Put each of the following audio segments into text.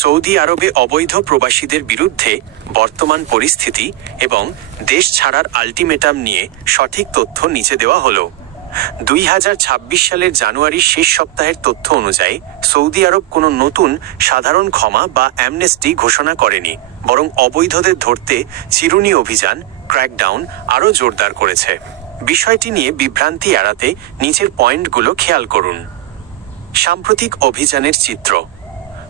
Saudi আরবে অবৈধ প্রবাসীদের বিরুদ্ধে বর্তমান পরিস্থিতি এবং দেশ ছাড়ার আলটিমেটাম নিয়ে সঠিক তথ্য নিচে দেওয়া হলো। দুই হাজার ছাব্বিশ সালের জানুয়ারির শেষ সপ্তাহের তথ্য অনুযায়ী, সৌদি আরব কোনো নতুন সাধারণ ক্ষমা বা অ্যামনেস্টি ঘোষণা করেনি, বরং অবৈধদের ধরতে চিরুনি অভিযান, ক্র্যাকডাউন আরও জোরদার করেছে। বিষয়টি নিয়ে বিভ্রান্তি এড়াতে নিচের পয়েন্টগুলো খেয়াল করুন। সাম্প্রতিক অভিযানের চিত্র।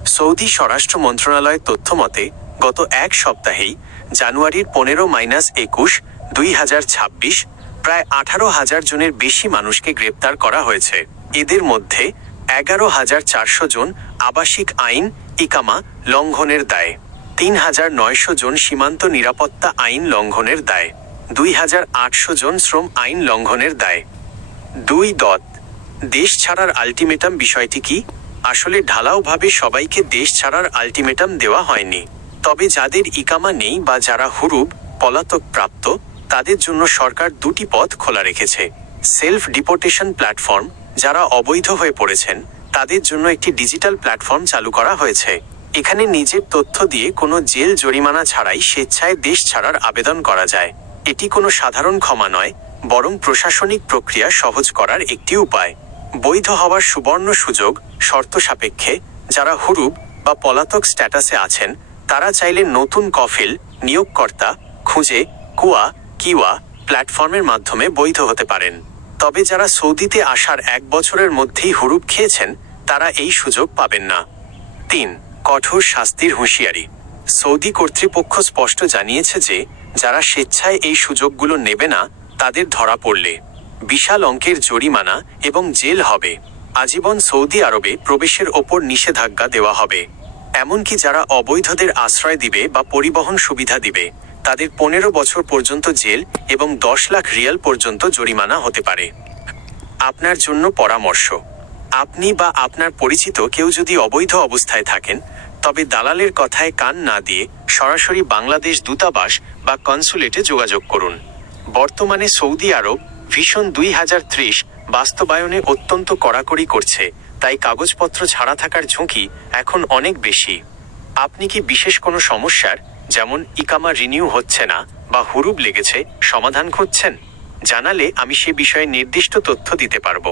সৌদি স্বরাষ্ট্র মন্ত্রণালয়ের তথ্য মতে, গত এক সপ্তাহেই জানুয়ারির পনেরো মাইনাস একুশ, দুই হাজার ছাব্বিশ, প্রায় আঠারো হাজার জনের বেশি মানুষকে গ্রেপ্তার করা হয়েছে। এদের মধ্যে এগারো হাজার চারশো জন আবাসিক আইন, ইকামা লঙ্ঘনের দায়। তিন হাজার নয়শো জন সীমান্ত নিরাপত্তা আইন লঙ্ঘনের দায়। দুই হাজার আটশো জন শ্রম আইন লঙ্ঘনের দায়। দুই দত, দেশ ছাড়ার আলটিমেটাম বিষয়টি কি? আসলে ঢালাওভাবে সবাইকে দেশ ছাড়ার আলটিমেটাম দেওয়া হয়নি। তবে যাদের ইকামা নেই বা যারা হুরুব পলাতক প্রাপ্ত, তাদের জন্য সরকার দুটি পথ খোলা রেখেছে। সেলফ ডিপোর্টেশন প্ল্যাটফর্ম, যারা অবৈধ হয়ে পড়েছেন, তাদের জন্য একটি ডিজিটাল প্ল্যাটফর্ম চালু করা হয়েছে। এখানে নিজের তথ্য দিয়ে কোনো জেল জরিমানা ছাড়াই স্বেচ্ছায় দেশ ছাড়ার আবেদন করা যায়। এটি কোনো সাধারণ ক্ষমা নয়, বরং প্রশাসনিক প্রক্রিয়া সহজ করার একটি উপায়। বৈধ হওয়ার সুবর্ণ সুযোগ, শর্ত সাপেক্ষে যারা হুরুব বা পলাতক স্ট্যাটাসে আছেন, তারা চাইলে নতুন কফিল, নিয়োগকর্তা, খুঁজে, কুয়া, কিওয়া প্ল্যাটফর্মের মাধ্যমে বৈধ হতে পারেন। তবে যারা সৌদিতে আসার এক বছরের মধ্যেই হুরুপ খেয়েছেন, তারা এই সুযোগ পাবেন না। তিন, কঠোর শাস্তির হুঁশিয়ারি। সৌদি কর্তৃপক্ষ স্পষ্ট জানিয়েছে যে, যারা স্বেচ্ছায় এই সুযোগগুলো নেবে না, তাদের ধরা পড়লে। বিশাল অঙ্কের জরিমানা এবং জেল হবে। আজীবন সৌদি আরবে প্রবেশের ওপর নিষেধাজ্ঞা দেওয়া হবে। এমনকি যারা অবৈধদের আশ্রয় দিবে বা পরিবহন সুবিধা দিবে, তাদের পনেরো বছর পর্যন্ত জেল এবং দশ লাখ রিয়াল পর্যন্ত জরিমানা হতে পারে। আপনার জন্য পরামর্শ, আপনি বা আপনার পরিচিত কেউ যদি অবৈধ অবস্থায় থাকেন, তবে দালালের কথায় কান না দিয়ে সরাসরি বাংলাদেশ দূতাবাস বা কনসুলেটে যোগাযোগ করুন। বর্তমানে সৌদি আরব ভীষণ দুই হাজার ত্রিশ বাস্তবায়নে অত্যন্ত কড়াকড়ি করছে, তাই কাগজপত্র ছাড়া থাকার ঝুঁকি এখন অনেক বেশি। আপনি কি বিশেষ কোনো সমস্যার, যেমন ইকামা রিনিউ হচ্ছে না বা হুরুব লেগেছে, সমাধান খুঁজছেন? জানালে আমি সে বিষয়ে নির্দিষ্ট তথ্য দিতে পারব।